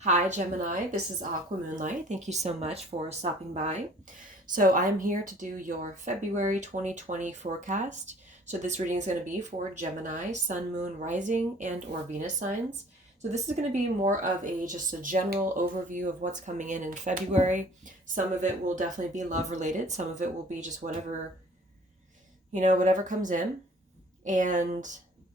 Hi Gemini, this is Aqua Moonlight. Thank you so much for stopping by. So I'm here to do your February 2020 forecast. So this reading is going to be for Gemini, Sun, Moon, Rising, and or Venus signs. So this is going to be more of just a general overview of what's coming in February. Some of it will definitely be love related. Some of it will be just whatever, whatever comes in. And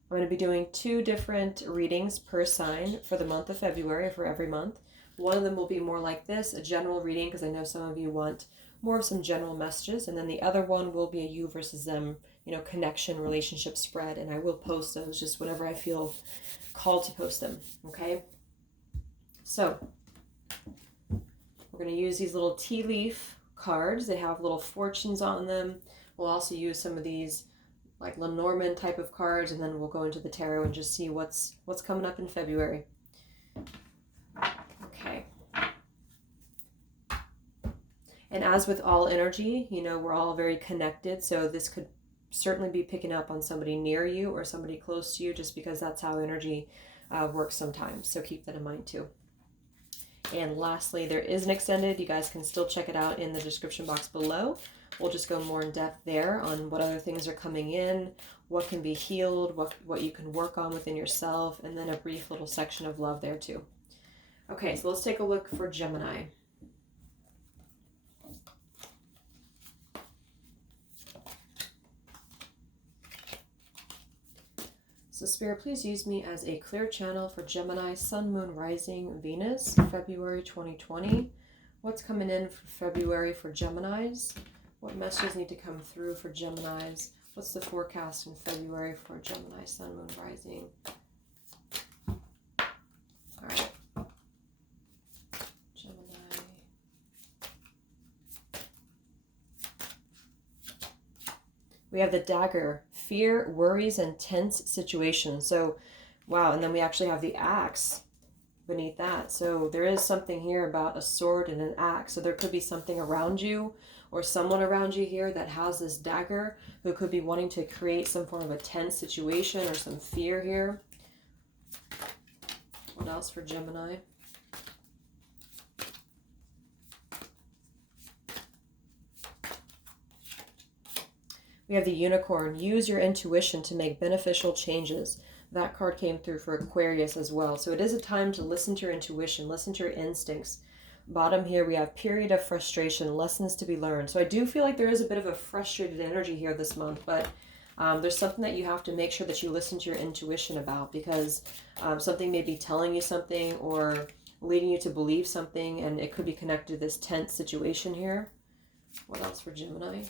I'm going to be doing 2 different readings per sign for the month of February, for every month. One of them will be more like this, a general reading, because I know some of you want more of some general messages. And then the other one will be a you versus them, connection, relationship spread. And I will post those just whenever I feel called to post them, okay? So we're going to use these little tea leaf cards. They have little fortunes on them. We'll also use some of these like Lenormand type of cards, and then we'll go into the tarot and just see what's coming up in February. Okay. And as with all energy, we're all very connected, so this could certainly be picking up on somebody near you or somebody close to you, just because that's how energy works sometimes. So keep that in mind too. And lastly, there is an extended. You guys can still check it out in the description box below. We'll just go more in depth there on what other things are coming in, what can be healed, what you can work on within yourself, and then a brief little section of love there too. Okay, so let's take a look for Gemini. So Spirit, please use me as a clear channel for Gemini, Sun, Moon, Rising, Venus, February 2020. What's coming in for February for Geminis? What messages need to come through for Geminis? What's the forecast in February for Gemini, Sun, Moon, Rising? All right. Gemini. We have the dagger, fear, worries, and tense situations. So, wow. And then we actually have the axe beneath that. So there is something here about a sword and an axe. So there could be something around you or someone around you here that has this dagger who could be wanting to create some form of a tense situation or some fear here. What else for Gemini? We have the unicorn. Use your intuition to make beneficial changes. That card came through for Aquarius as well. So it is a time to listen to your intuition, listen to your instincts. Bottom here, we have period of frustration, lessons to be learned. So I do feel like there is a bit of a frustrated energy here this month, but there's something that you have to make sure that you listen to your intuition about, because something may be telling you something or leading you to believe something, and it could be connected to this tense situation here. What else for Gemini?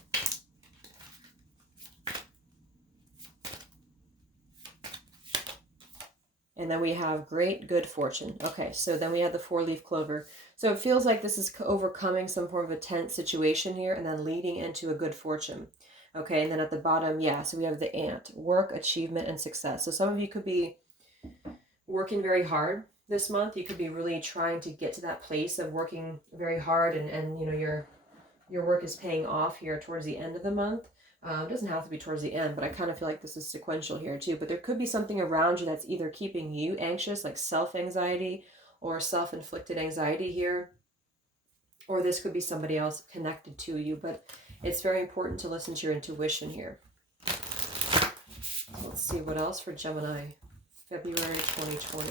And then we have great good fortune. Okay, so then we have the 4-leaf clover. So it feels like this is overcoming some form of a tense situation here and then leading into a good fortune. Okay, and then at the bottom, yeah, so we have the ant, work, achievement, and success. So some of you could be working very hard this month. You could be really trying to get to that place of working very hard, and your work is paying off here towards the end of the month. It doesn't have to be towards the end, but I kind of feel like this is sequential here too. But there could be something around you that's either keeping you anxious, like self-anxiety or self-inflicted anxiety here, or this could be somebody else connected to you. But it's very important to listen to your intuition here. Let's see what else for Gemini, February 2020.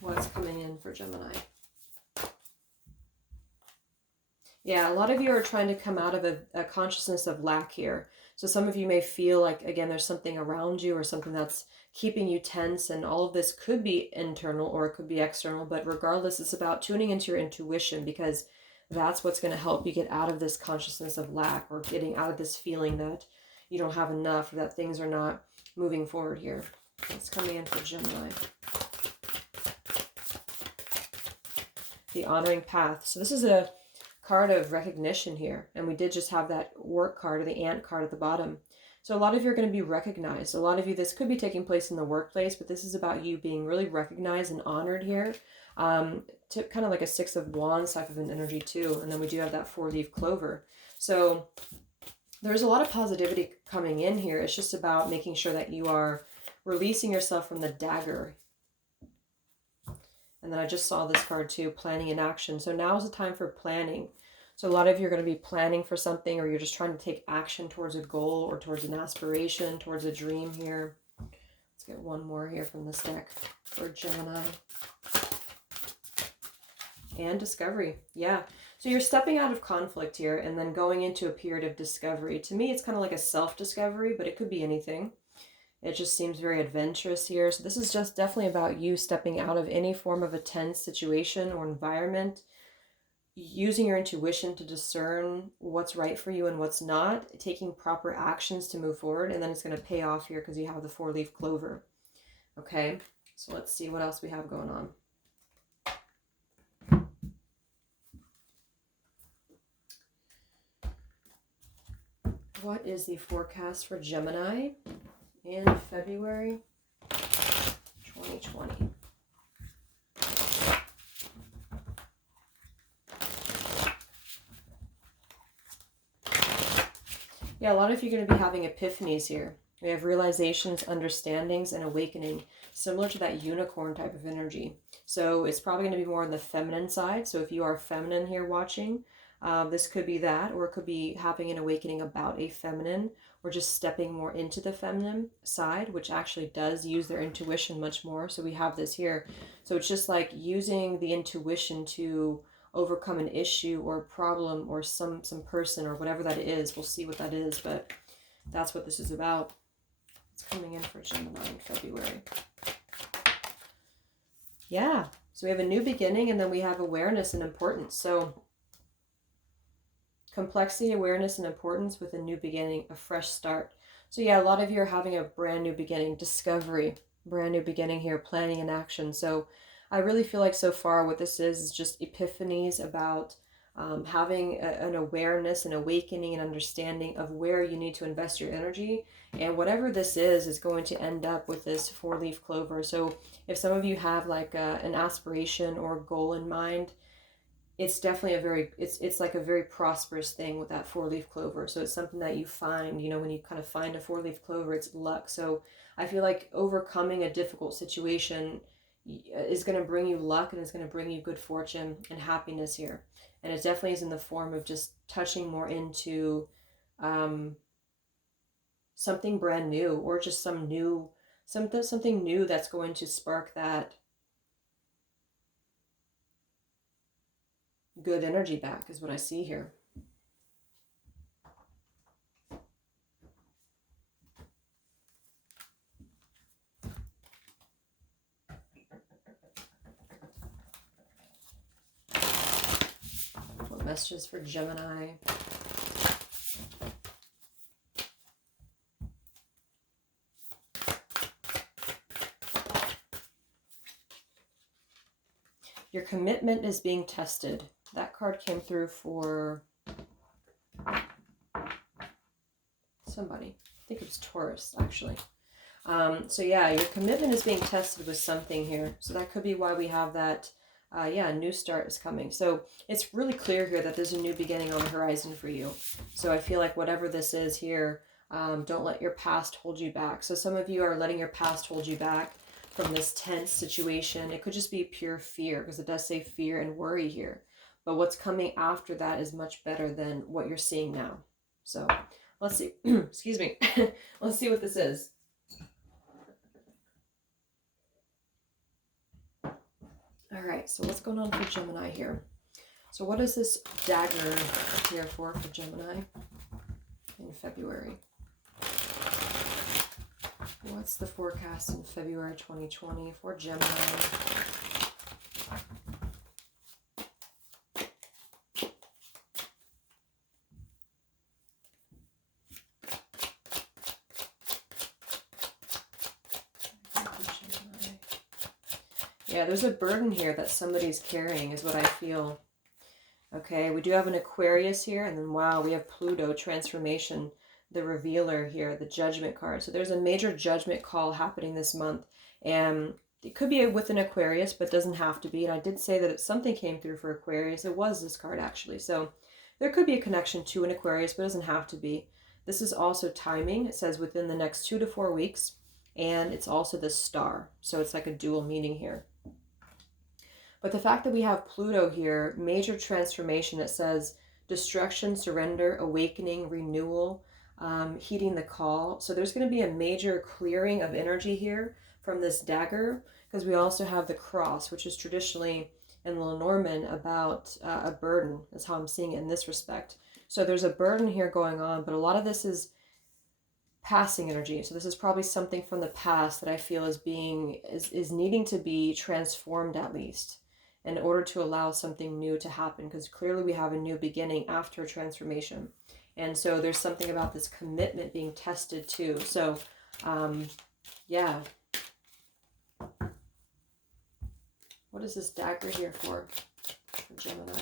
What's coming in for Gemini? Yeah, a lot of you are trying to come out of a consciousness of lack here. So some of you may feel like, again, there's something around you or something that's keeping you tense, and all of this could be internal or it could be external, but regardless, it's about tuning into your intuition, because that's what's going to help you get out of this consciousness of lack, or getting out of this feeling that you don't have enough or that things are not moving forward here. What's coming in for Gemini? The honoring path. So this is a card of recognition here, and we did just have that work card, or the ant card at the bottom. So a lot of you are going to be recognized. A lot of you, this could be taking place in the workplace, but this is about you being really recognized and honored here. To kind of like a 6 of Wands type of an energy too. And then we do have that 4-leaf clover. So there's a lot of positivity coming in here. It's just about making sure that you are releasing yourself from the dagger. And then I just saw this card too, planning in action. So now is the time for planning. So a lot of you are going to be planning for something, or you're just trying to take action towards a goal or towards an aspiration, towards a dream here. Let's get one more here from this deck for Gemini. And discovery. Yeah. So you're stepping out of conflict here and then going into a period of discovery. To me, it's kind of like a self-discovery, but it could be anything. It just seems very adventurous here. So this is just definitely about you stepping out of any form of a tense situation or environment, using your intuition to discern what's right for you and what's not, taking proper actions to move forward, and then it's going to pay off here because you have the 4-leaf clover. Okay, so let's see what else we have going on. What is the forecast for Gemini in February 2020? Yeah, a lot of you are going to be having epiphanies here. We have realizations, understandings, and awakening, similar to that unicorn type of energy. So it's probably going to be more on the feminine side. So if you are feminine here watching, this could be that, or it could be having an awakening about a feminine, or just stepping more into the feminine side, which actually does use their intuition much more. So we have this here. So it's just like using the intuition to overcome an issue or a problem or some person or whatever that is. We'll see what that is, but that's what this is about. It's coming in for Gemini in February. Yeah, so we have a new beginning, and then we have awareness and importance. So complexity, awareness, and importance with a new beginning, a fresh start. So yeah, a lot of you are having a brand new beginning, discovery, brand new beginning here, planning and action. So I really feel like so far what this is just epiphanies about having an awareness, an awakening, and understanding of where you need to invest your energy. And whatever this is going to end up with this 4-leaf clover. So if some of you have like an aspiration or goal in mind, it's definitely it's like a very prosperous thing with that 4-leaf clover. So it's something that you find, you know, when you kind of find a 4-leaf clover, it's luck. So I feel like overcoming a difficult situation is going to bring you luck, and it's going to bring you good fortune and happiness here. And it definitely is in the form of just touching more into something brand new, or just something new that's going to spark that good energy back, is what I see here. What messages for Gemini? Your commitment is being tested. That card came through for somebody. I think it was Taurus, actually. So yeah, your commitment is being tested with something here. So that could be why we have that, a new start is coming. So it's really clear here that there's a new beginning on the horizon for you. So I feel like whatever this is here, don't let your past hold you back. So some of you are letting your past hold you back from this tense situation. It could just be pure fear, because it does say fear and worry here. But what's coming after that is much better than what you're seeing now. So let's see. Excuse me. Let's see what this is. All right, so what's going on for Gemini here? So what is this dagger here for Gemini in February? What's the forecast in February 2020 for Gemini? Yeah, there's a burden here that somebody's carrying, is what I feel. Okay, we do have an Aquarius here, and then wow, we have Pluto, transformation, the revealer here, the judgment card. So there's a major judgment call happening this month, and it could be with an Aquarius, but doesn't have to be. And I did say that if something came through for Aquarius, it was this card actually. So there could be a connection to an Aquarius, but it doesn't have to be. This is also timing. It says within the next 2 to 4 weeks. and it's also the star. So it's like a dual meaning here. But the fact that we have Pluto here, major transformation, it says destruction, surrender, awakening, renewal, heeding the call. So there's going to be a major clearing of energy here from this dagger, because we also have the cross, which is traditionally in Lenormand about a burden, is how I'm seeing it in this respect. So there's a burden here going on, but a lot of this is passing energy. So this is probably something from the past that I feel is needing to be transformed, at least, in order to allow something new to happen, because clearly we have a new beginning after transformation. And so there's something about this commitment being tested too. So yeah, what is this dagger here for Gemini?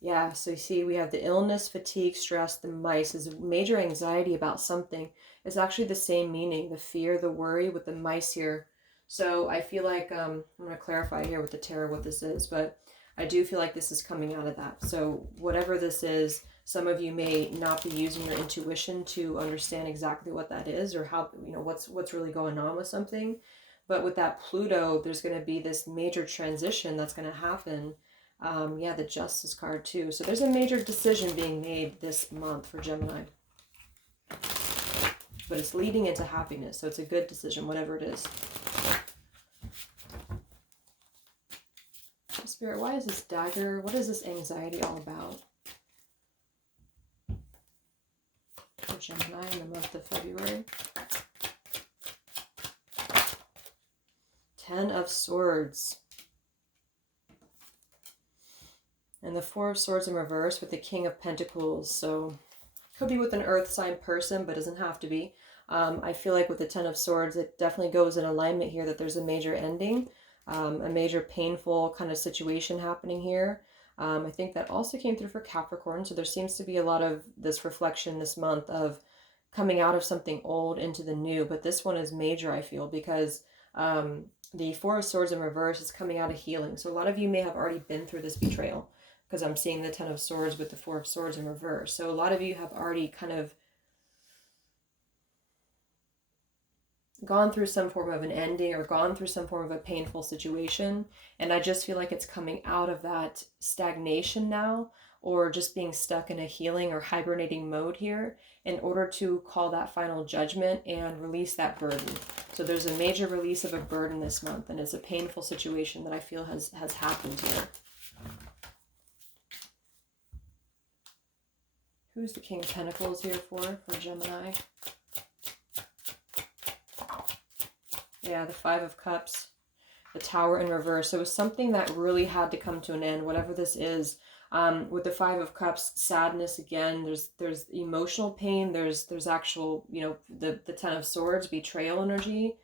Yeah, so you see we have the illness, fatigue, stress, the mice is major anxiety about something. It's actually the same meaning, the fear, the worry, with the mice here. So I feel like, I'm going to clarify here with the tarot what this is, but I do feel like this is coming out of that. So whatever this is, some of you may not be using your intuition to understand exactly what that is, or how, what's really going on with something. But with that Pluto, there's going to be this major transition that's going to happen. Yeah, the Justice card too. So there's a major decision being made this month for Gemini. But it's leading into happiness, so it's a good decision, whatever it is. Spirit, why is this dagger? What is this anxiety all about? For Gemini in the month of February. 10 of Swords. And the 4 of Swords in reverse with the King of Pentacles. So could be with an earth sign person, but doesn't have to be. I feel like with the 10 of Swords, it definitely goes in alignment here that there's a major ending, a major painful kind of situation happening here. I think that also came through for Capricorn. So there seems to be a lot of this reflection this month of coming out of something old into the new. But this one is major, I feel, because the 4 of Swords in reverse is coming out of healing. So a lot of you may have already been through this betrayal, because I'm seeing the 10 of Swords with the 4 of Swords in reverse. So a lot of you have already kind of gone through some form of an ending or gone through some form of a painful situation. And I just feel like it's coming out of that stagnation now, or just being stuck in a healing or hibernating mode here in order to call that final judgment and release that burden. So there's a major release of a burden this month, and it's a painful situation that I feel has happened here. Who's the King of Pentacles here for Gemini? Yeah, the 5 of Cups, the Tower in reverse. So it was something that really had to come to an end, whatever this is. With the 5 of Cups, sadness again, there's emotional pain, there's actual, the 10 of Swords, betrayal energy.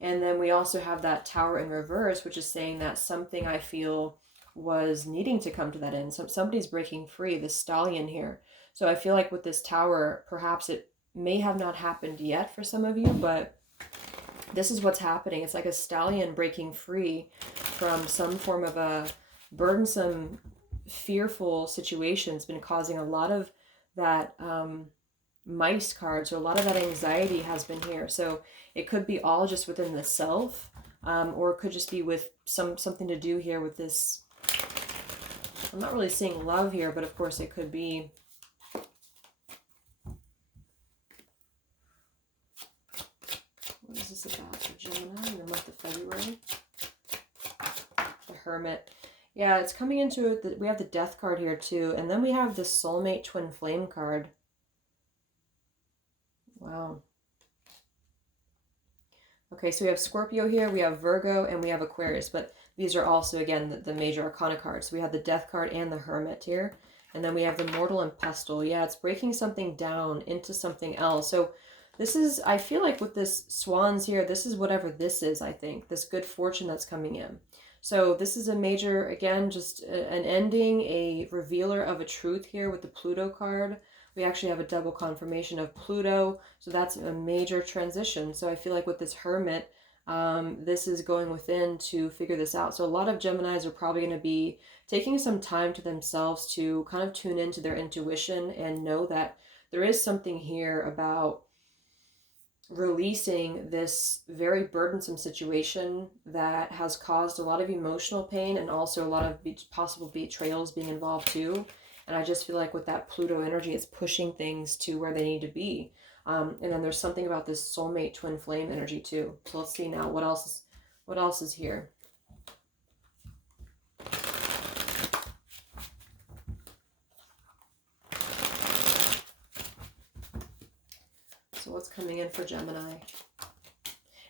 And then we also have that Tower in reverse, which is saying that something I feel was needing to come to that end. So somebody's breaking free, the Stallion here. So I feel like with this Tower, perhaps it may have not happened yet for some of you, but this is what's happening. It's like a stallion breaking free from some form of a burdensome, fearful situation. It's been causing a lot of that mice card. So a lot of that anxiety has been here. So it could be all just within the self, or it could just be with something to do here with this. I'm not really seeing love here, but of course it could be. What is this about for Gemini in the month of February? The Hermit. Yeah, it's coming into it. We have the Death card here too. And then we have the Soulmate Twin Flame card. Wow. Okay, so we have Scorpio here, we have Virgo, and we have Aquarius. But these are also, again, the major arcana cards. So we have the Death card and the Hermit here. And then we have the Mortal and Pestle. Yeah, it's breaking something down into something else. So this is, I feel like with this Swans here, this is whatever this is, I think. This good fortune that's coming in. So this is a major, again, just an ending, a revealer of a truth here with the Pluto card. We actually have a double confirmation of Pluto. So that's a major transition. So I feel like with this Hermit, this is going within to figure this out. So a lot of Geminis are probably going to be taking some time to themselves to kind of tune into their intuition and know that there is something here about releasing this very burdensome situation that has caused a lot of emotional pain and also a lot of possible betrayals being involved too. And I just feel like with that Pluto energy, it's pushing things to where they need to be. And then there's something about this soulmate twin flame energy too. So let's see now what else is here. So what's coming in for Gemini?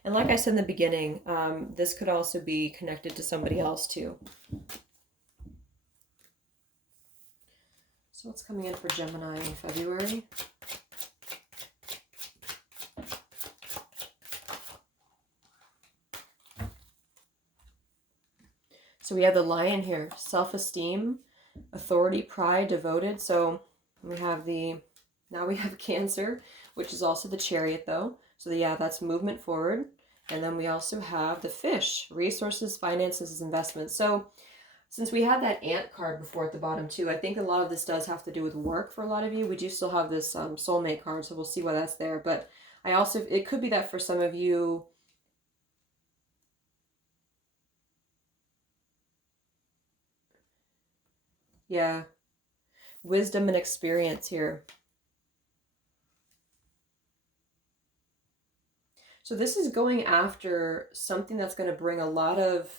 And like I said in the beginning, this could also be connected to somebody else too. So what's coming in for Gemini in February? So we have the Lion here, self-esteem, authority, pride, devoted. So we have now we have Cancer, which is also the Chariot though. So yeah, that's movement forward. And then we also have the Fish, resources, finances, investments. So since we had that Ant card before at the bottom too, I think a lot of this does have to do with work for a lot of you. We do still have this soulmate card, so we'll see why that's there. But it could be that for some of you, yeah, wisdom and experience here. So this is going after something that's going to bring a lot of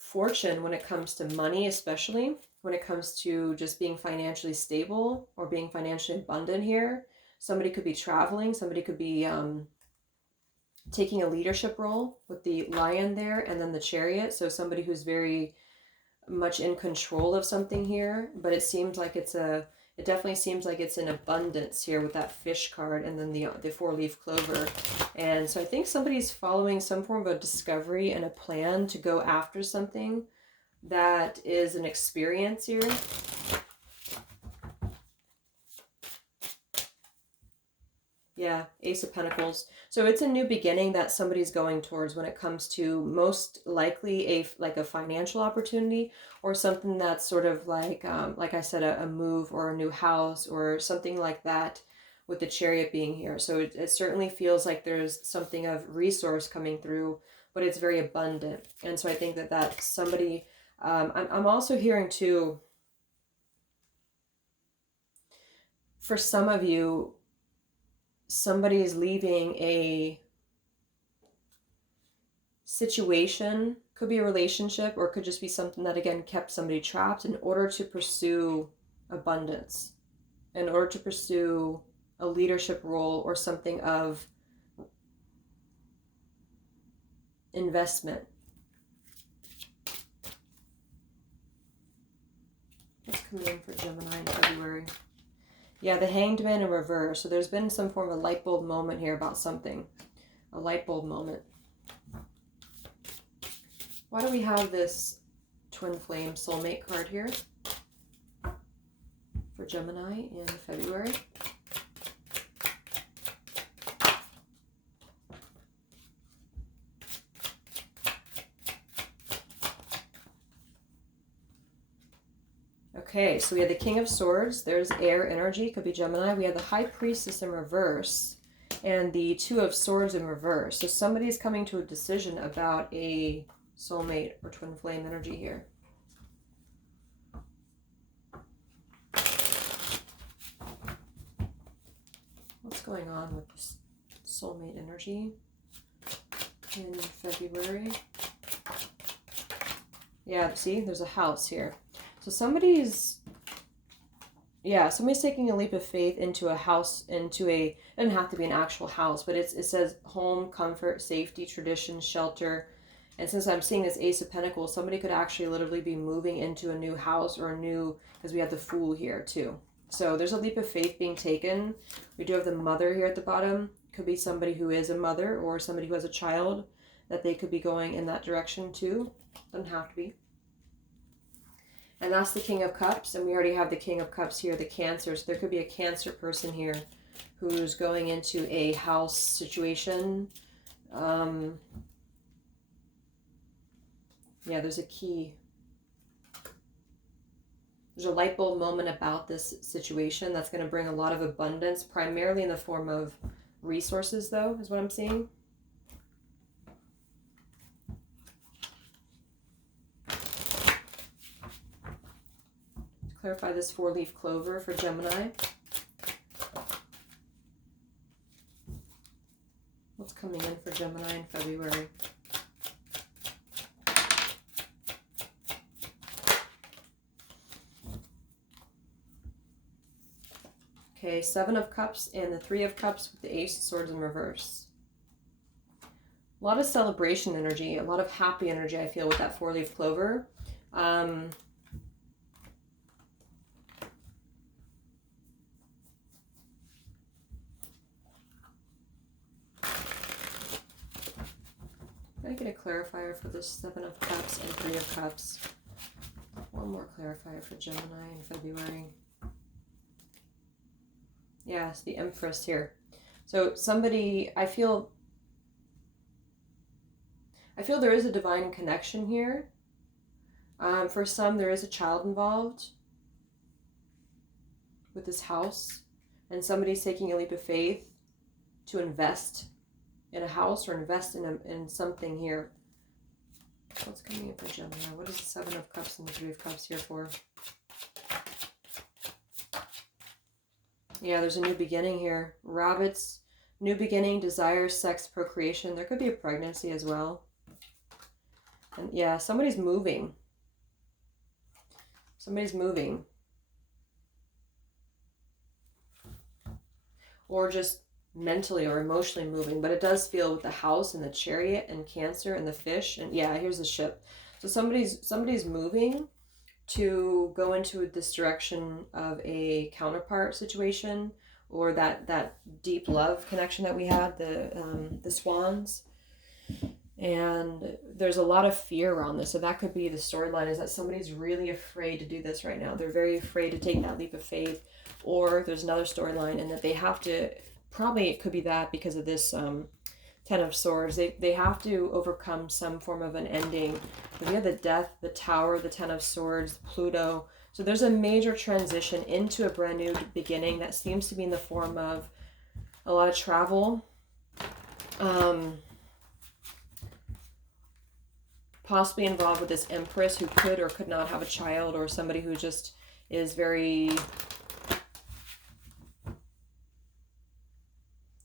fortune when it comes to money, especially when it comes to just being financially stable or being financially abundant here. Somebody could be traveling, somebody could be taking a leadership role with the Lion there and then the Chariot. So somebody who's very much in control of something here, but it definitely seems like it's in abundance here with that Fish card and then the four-leaf clover. And so I think somebody's following some form of a discovery and a plan to go after something that is an experience here. Yeah, Ace of Pentacles. So it's a new beginning that somebody's going towards when it comes to most likely a financial opportunity or something that's sort of like I said, a move or a new house or something like that with the Chariot being here. So it certainly feels like there's something of resource coming through, but it's very abundant. And so I think that somebody, I'm also hearing too, for some of you, somebody is leaving a situation, could be a relationship or could just be something that again kept somebody trapped in order to pursue abundance, in order to pursue a leadership role or something of investment. What's coming in for Gemini in February? Yeah, the Hanged Man in reverse. So there's been some form of a light bulb moment here about something. A light bulb moment. Why do we have this Twin Flame Soulmate card here for Gemini in February? Okay, so we have the King of Swords. There's air energy, could be Gemini. We have the High Priestess in reverse and the Two of Swords in reverse. So somebody's coming to a decision about a soulmate or twin flame energy here. What's going on with this soulmate energy in February? Yeah, see, there's a house here. So somebody's taking a leap of faith into a house, it doesn't have to be an actual house, but it says home, comfort, safety, tradition, shelter. And since I'm seeing this Ace of Pentacles, somebody could actually literally be moving into a new house or because we have the Fool here too. So there's a leap of faith being taken. We do have the Mother here at the bottom. Could be somebody who is a mother or somebody who has a child that they could be going in that direction too. Doesn't have to be. And that's the King of Cups, and we already have the King of Cups here, the Cancer. So there could be a Cancer person here who's going into a house situation. Yeah, there's a key. There's a light bulb moment about this situation that's going to bring a lot of abundance, primarily in the form of resources, though, is what I'm seeing. Clarify this 4-leaf clover for Gemini. What's coming in for Gemini in February? Okay, 7 of Cups and the 3 of Cups with the Ace of Swords in reverse. A lot of celebration energy, a lot of happy energy I feel with that 4-leaf clover. Can I get a clarifier for this 7 of Cups and 3 of Cups? One more clarifier for Gemini in February. Yeah, it's the Empress here. So somebody, I feel there is a divine connection here. For some, there is a child involved with this house, and somebody's taking a leap of faith to invest in a house or invest in something here. What's coming in for Gemini? What is the 7 of Cups and the 3 of Cups here for? Yeah, there's a new beginning here. Rabbits, new beginning, desire, sex, procreation. There could be a pregnancy as well. And yeah, somebody's moving. Somebody's moving. Or just mentally or emotionally moving. But it does feel with the house and the Chariot and Cancer and the fish. And yeah, here's the ship. So somebody's moving to go into this direction of a counterpart situation, or that deep love connection that we had, the swans. And there's a lot of fear around this. So that could be the storyline, is that somebody's really afraid to do this right now. They're very afraid to take that leap of faith. Or there's another storyline in that they have to, probably it could be that because of this 10 of Swords, they have to overcome some form of an ending. We have the Death, the Tower, the 10 of Swords, Pluto. So there's a major transition into a brand new beginning that seems to be in the form of a lot of travel. Possibly involved with this Empress who could or could not have a child, or somebody who just is very...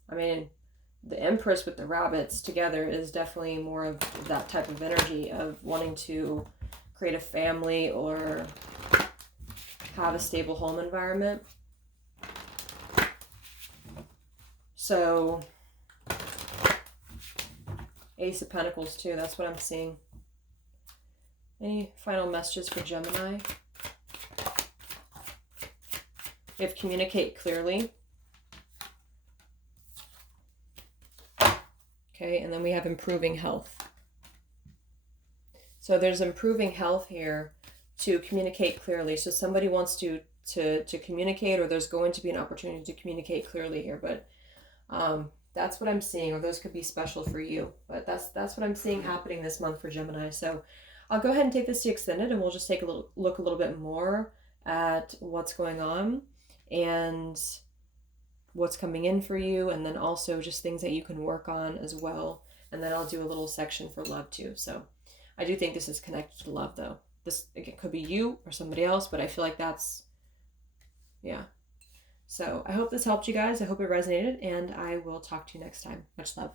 I mean, the Empress with the rabbits together is definitely more of that type of energy of wanting to create a family or have a stable home environment. So, Ace of Pentacles too, that's what I'm seeing. Any final messages for Gemini? We have communicate clearly. Okay, and then we have improving health. So there's improving health here to communicate clearly. So somebody wants to communicate, or there's going to be an opportunity to communicate clearly here. But that's what I'm seeing, or those could be special for you. But that's what I'm seeing happening this month for Gemini. So I'll go ahead and take this to extended, and we'll just take a look a little bit more at what's going on and what's coming in for you, and then also just things that you can work on as well. And then I'll do a little section for love too. So I do think this is connected to love, though. This, it could be you or somebody else, but I feel like that's, yeah. So I hope this helped you guys. I hope it resonated, and I will talk to you next time. Much love.